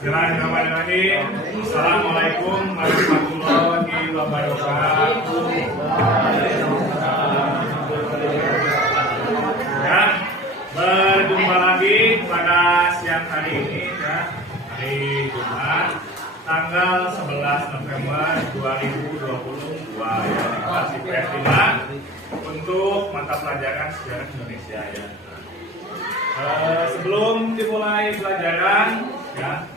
Bismillahirrahmanirrahim. Assalamualaikum warahmatullahi wabarakatuh. Ya, berjumpa lagi pada siang hari ini ya, hari Jumat tanggal 11 November 2022 ya, di kelas IPS 5 untuk mata pelajaran sejarah Indonesia ya. Sebelum dimulai pelajaran ya,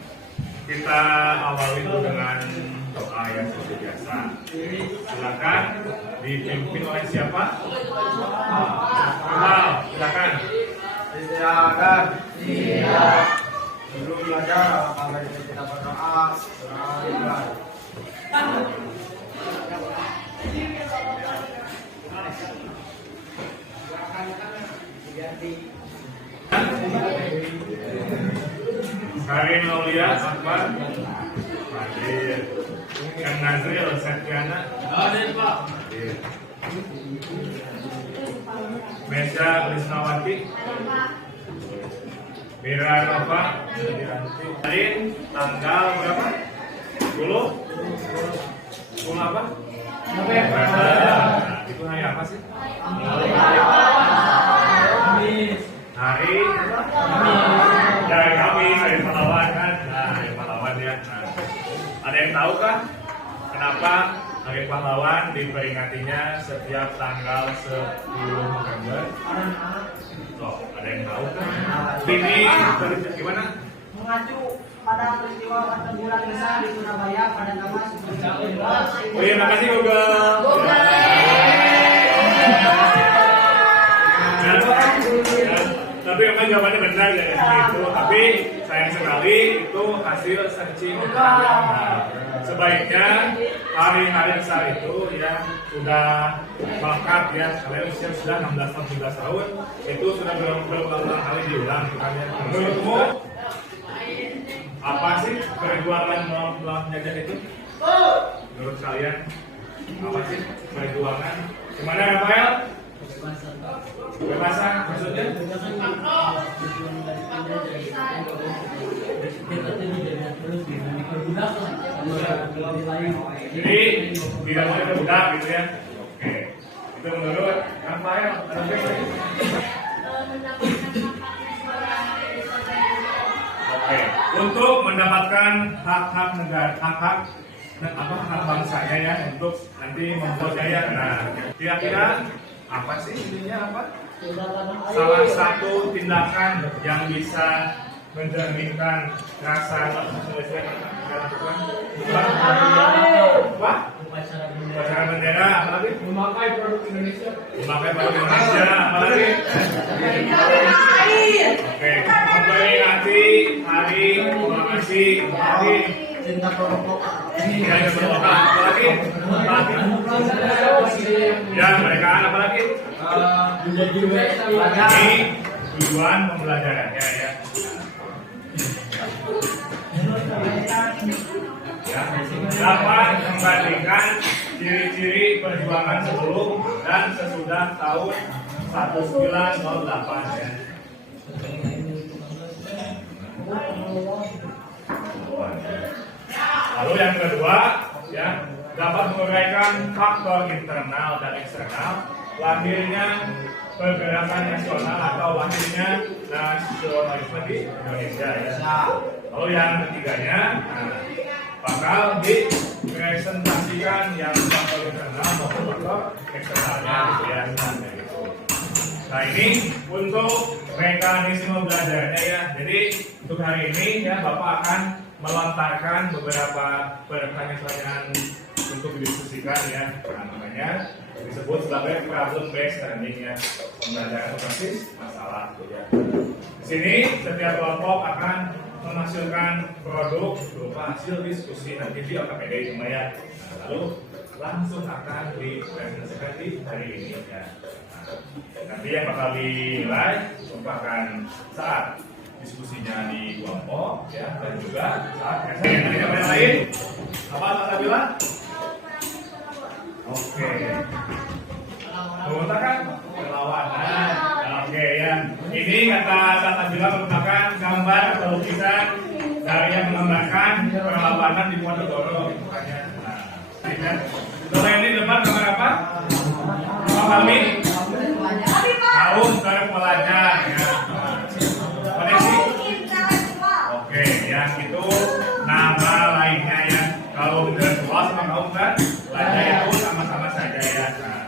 kita awali dulu dengan doa yang seperti biasa. Silakan dipimpin oleh siapa? Silakan. Silakan. Iya. Sebelum belajar, mari kita berdoa. Karin Aulia Akbar hadir. Yang Nazril Septiana hadir Pak. Mesya Lisnawati, Mira Nova, Karin tanggal berapa? 10 apa? November. Nah, itu hari apa sih? Hari Kamis, hari pahlawan kan? Nah, hari pahlawan ya. Nah, ada yang tahu kan kenapa hari pahlawan diperingatinya setiap tanggal 10 November? Oh, ada yang tahu kan? Ini gimana? Mengacu pada peristiwa pertempuran besar di Surabaya pada tanggal 10. Oh iya, makasih Google. Tapi memang jawabannya benar ya itu. Tapi sayang sekali itu hasil searching. Nah, sebaiknya hari-hari besar itu ya sudah lengkap ya. Kalian usia sudah 16-17 tahun itu sudah berulang kali diulang. Menurutmu apa sih perjuangan melawan penjajah itu? Menurut kalian apa sih perjuangan? Gimana Rafael? Kebebasan maksudnya? Jadi tidak boleh berbudak gitu ya. Oke. Itu menurut Rafael. Oke. Untuk mendapatkan hak-hak negara, hak-hak bangsanya ya, untuk nanti membuat jaya. Nah, kira-kira apa sih intinya apa? Salah satu tindakan yang bisa mencerminkan rasa upacara bendera, apa lagi? Memakai produk Indonesia. Memakai produk Indonesia, apa lagi? Oke, memperingati hari proklamasi, hari Cinta kelompok. yang berlokal, apa lagi? Ya, mereka apa lagi? Menjadi Ini tujuan pembelajarannya ya. Ya, dapat membandingkan ciri-ciri perjuangan sebelum dan sesudah tahun 1908 ya. Lalu yang kedua ya, dapat menguraikan faktor internal dan eksternal lahirnya pergerakan nasional atau lahirnya nasionalisme di Indonesia ya. Lalu yang ketiganya bakal dipresentasikan yang faktor internal maupun faktor eksternalnya gitu ya. Nah ini untuk mekanisme belajarnya ya. Jadi untuk hari ini ya Bapak akan melontarkan beberapa pertanyaan untuk didiskusikan ya. Nah, namanya disebut sebagai problem based learning ya, pembelajaran berbasis masalah ya. Di sini setiap kelompok akan menghasilkan produk berupa hasil diskusi nanti di OKPD cuma ya. Nah, lalu langsung akan dipresentasikan di hari ini ya. Nah, nanti yang bakal dinilai merupakan saat diskusinya di kelompok ya, dan juga saat yang lain. Apa Tata bilang? Oke. Mengatakan perlawanan. Oke ya. Ini kata Tata bilang merupakan gambar atau lukisan dari yang menggambarkan mengadakan perlawanan di Ponorogo bukannya. Nah, kalau ini depan nomor apa? Pak Fahmi? Kaum terpelajar ya. Koneksi? Oke, yang itu nama lainnya ya. Kalau intelektual sama kaum terpelajar itu sama-sama saja ya. Nah,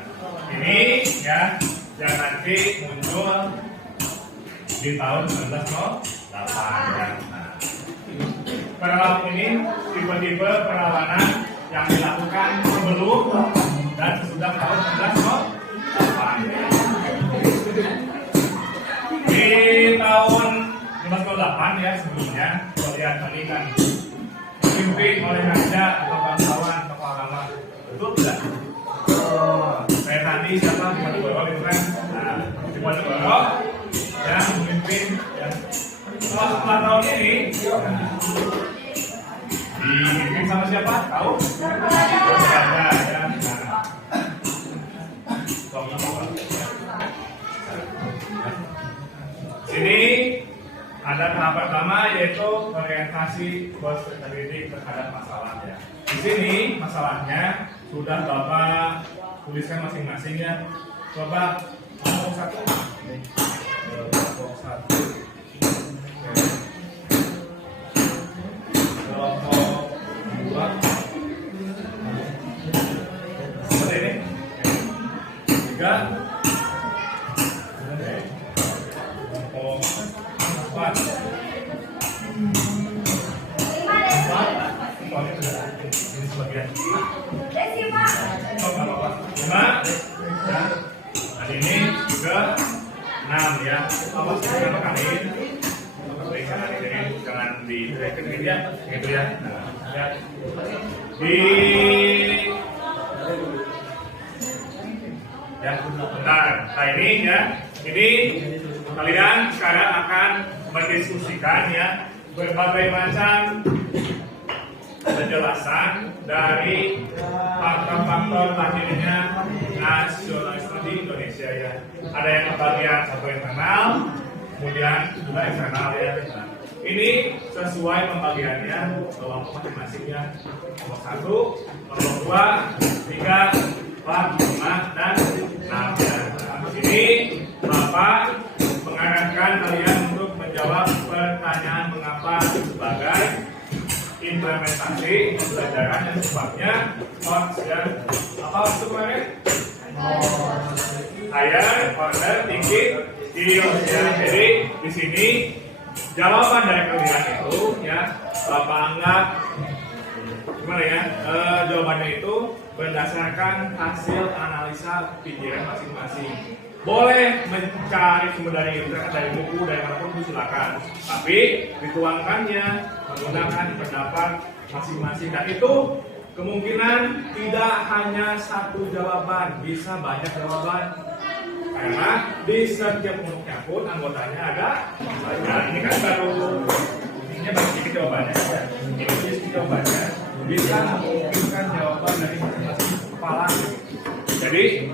ini ya yang nanti muncul di tahun 1908 ya. Nah, perlawanan ini tipe-tipe perlawanan yang dilakukan sebelum dan sesudah tahun 1908 ya. Di tahun 1908 ya sebelumnya, kalau lihat tadi kan dipimpin oleh raja atau bangsawan tokoh agama, betul tidak? Kayak tadi siapa di Ponorogo itu kan? Nah, di Ponorogo yang memimpin ya. Setelah tahun ini dipimpin sama siapa? Tahu? Raja ya. Sini ada tahap pertama yaitu orientasi berstrategi terhadap masalah ya. Di sini masalahnya sudah Bapak tuliskan masing-masing ya. Coba kelompok 1. Kelompok 1. Kelompok 2. Seperti ini. 3. Ini juga 6 ya. Awas jangan kalian. Jangan di-tracking gitu ya. Gitu ya. Nah, ya. Ya, bentar. Nah ini ya. Ini kalian sekarang akan mendiskusikan ya berbagai macam penjelasan dari faktor-faktor lahirnya nasionalisme di Indonesia ya. Ada yang bagian satu internal, kemudian juga eksternal ya. Nah, ini sesuai pembagiannya kelompok masing-masingnya. Kelompok 1, kelompok 2, 3, 4, 5, dan 6 ya. Nah, ini Bapak mengarahkan kalian untuk menjawab pertanyaan mengapa sebagai implementasi pembelajaran yang sifatnya course ya. Apa itu kemarin? Higher order thinking skills ya. Jadi di sini jawaban dari kalian itu ya Bapak anggap gimana ya? Jawabannya itu berdasarkan hasil analisa pikiran masing-masing. Boleh mencari sumber dari internet, dari buku, dari manapun silakan. Tapi dituangkannya menggunakan pendapat masing-masing. Dan itu kemungkinan tidak hanya satu jawaban, bisa banyak jawaban. Karena di setiap kelompoknya pun anggotanya ada banyak. Ini kan ini baru sedikit jawabannya. Ini sedikit jawabannya. Bisa memungkinkan jawaban dari masing-masing kepala. Jadi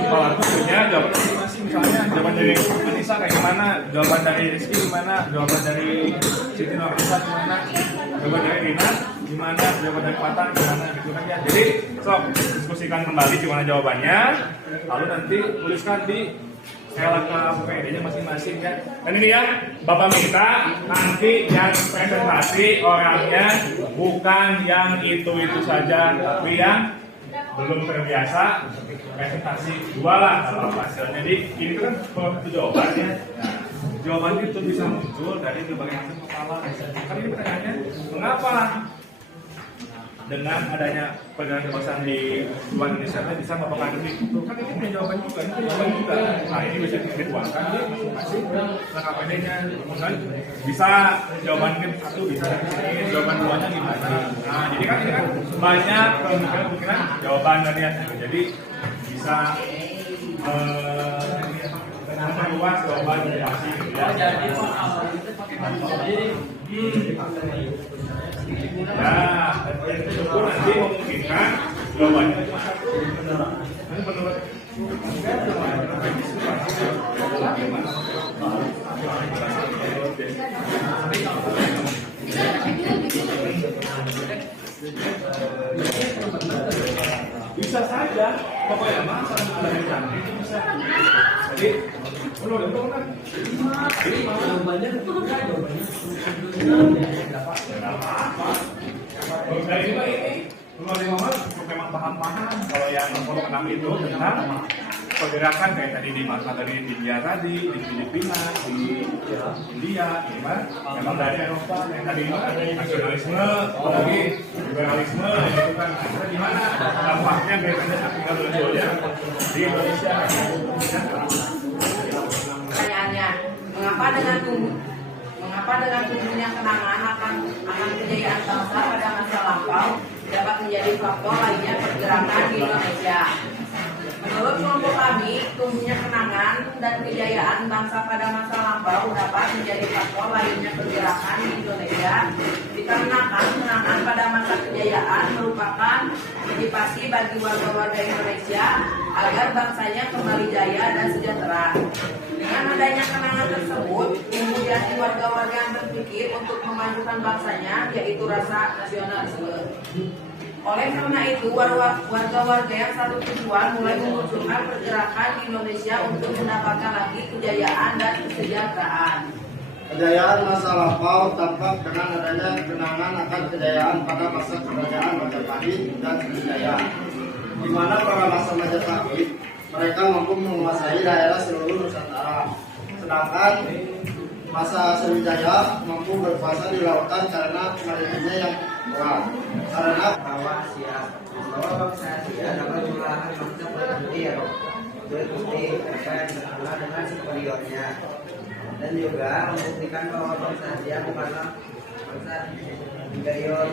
kepala itu punya jawaban masing-masing. Misalnya jawaban dari Anissa kayak gimana, jawaban dari Rizky gimana, jawaban dari Siti Nurhaliza gimana, jawaban dari Rina gimana, jawaban dari Patan gimana gitu kan ya. Jadi sok diskusikan kembali gimana jawabannya, lalu nanti tuliskan di LKPD-nya masing-masing ya. Dan ini ya, Bapak minta nanti yang presentasi orangnya bukan yang itu-itu saja, tapi yang belum terbiasa presentasi 2 lah kalau hasilnya. Jadi ini kan itu jawabannya. Nah, jawaban itu bisa muncul dari berbagai macam kepala. Kan ini pertanyaannya, mengapa dengan adanya perjalanan kebangsaaan di luar Indonesia bisa mempengaruhi itu? Kan ini punya jawaban juga, ini jawaban juga. Nah ini bisa dituangkan masing-masing LKPD-nya. Kemudian bisa jawaban satu bisa dari sini, jawaban 2-nya gimana? Nah jadi kan ini kan banyak kemungkinan jawaban dari hasil. Jadi bisa memperluas jawaban dari hasil. Ya, itu pun nanti memungkinkan jawabannya cuma satu. Ini menurut bisa saja. Pokoknya mah saran ada yang cantik itu bisa. Jadi, belum itu kan? Jawabannya Apa? Dari juga ini, kalau di momen memang paham-paham kalau yang nomor 6 itu tentang pergerakan kayak tadi di masa tadi di India tadi, di Filipina, di India, ini mah memang dari Eropa yang tadi nasionalisme, apalagi liberalisme itu kan ada gimana dampaknya biasanya tinggal berjualnya di Indonesia. Pertanyaannya, mengapa dengan tumbuhnya kenangan akan kejayaan bangsa pada masa lampau dapat menjadi faktor lainnya pergerakan di Indonesia? Menurut kelompok kami, tumbuhnya kenangan dan kejayaan bangsa pada masa lampau dapat menjadi faktor lainnya pergerakan di Indonesia dikarenakan kenangan pada masa kejayaan merupakan motivasi bagi warga-warga Indonesia agar bangsanya kembali jaya dan sejahtera. Dengan adanya kenangan tersebut, tumbuh di hati warga-warga yang berpikir untuk memajukan bangsanya, yaitu rasa nasionalisme. Oleh karena itu, warga-warga yang satu tujuan mulai memunculkan pergerakan di Indonesia untuk mendapatkan lagi kejayaan dan kesejahteraan. Kejayaan masa lampau tampak dengan adanya kenangan akan kejayaan pada masa kerajaan Majapahit dan Sriwijaya, di mana pada masa Majapahit mereka mampu menguasai daerah seluruh Nusantara, sedangkan masa Sriwijaya mampu berkuasa di lautan karena maritimnya yang kuat. Karena bahwa bangsa Asia dapat mengalahkan bangsa Persia berbukti apa yang terkenal dengan superiornya, dan juga membuktikan bahwa bangsa Asia bukanlah bangsa inferior.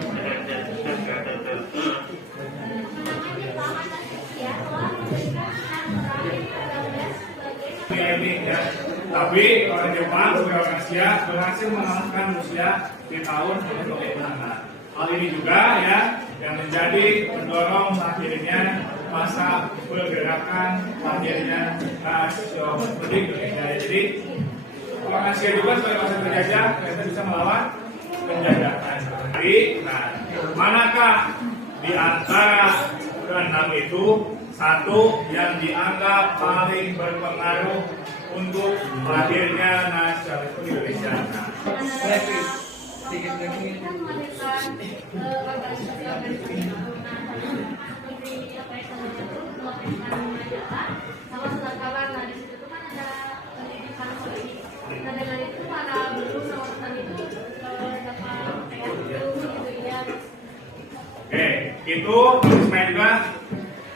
Ini ya. Tapi orang Jepang sebagai orang Asia berhasil mengalahkan Rusia di tahun 1946. Hal ini juga ya yang menjadi pendorong lahirnya masa pergerakan lahirnya nasionalis Indonesia. Jadi orang Asia juga sebagai masa terjajah kita bisa melawan penjajahan. Jadi, nah, manakah di antara keenam itu satu yang dianggap paling berpengaruh untuk lahirnya nasionalisme Indonesia? Oke, itu Ismail juga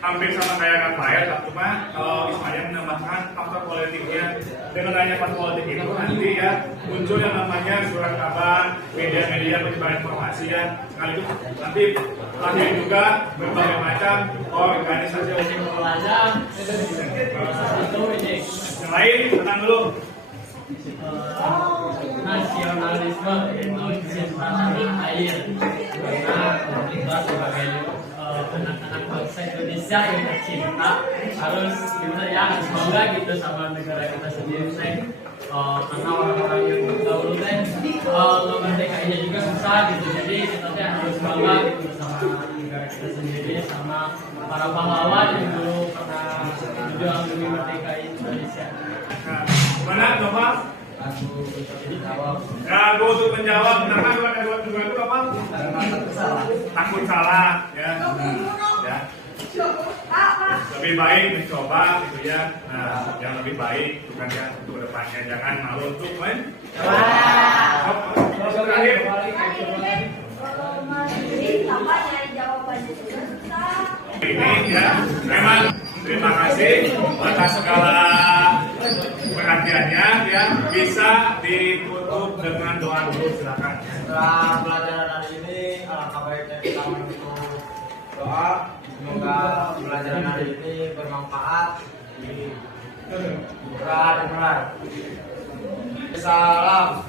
hampir sama kayak Rafael, cuma kalau Ismail menambahkan faktor politiknya. Dengan adanya faktor politik itu nanti ya muncul yang namanya surat kabar, media-media penyebaran informasi ya. Sekaligus nanti lahir juga berbagai macam organisasi yang lain. Tenang dulu. Nasionalisme itu cinta tanah air, karena kita sebagai anak-anak bangsa Indonesia yang tercinta harus kita ya harus bangga gitu sama negara kita sendiri. Karena orang-orang yang dahulu memerdekainya juga susah gitu, jadi kita harus bangga gitu sama negara kita sendiri, sama para pahlawan yang dulu pernah berjuang demi merdekai Indonesia. Mana coba? Ragu untuk menjawab. Karena dua itu apa? Takut salah ya. Ya. Lebih baik mencoba gitu ya. Nah, yang lebih baik bukan yang untuk depannya, jangan malu untuk terakhir. Ini ya, memang terima kasih atas segala perhatiannya ya, bisa ditutup dengan doa dulu, silakan. Setelah pelajaran hari ini, alangkah baiknya kita untuk doa. Semoga pelajaran hari ini bermanfaat di Murad. Salam.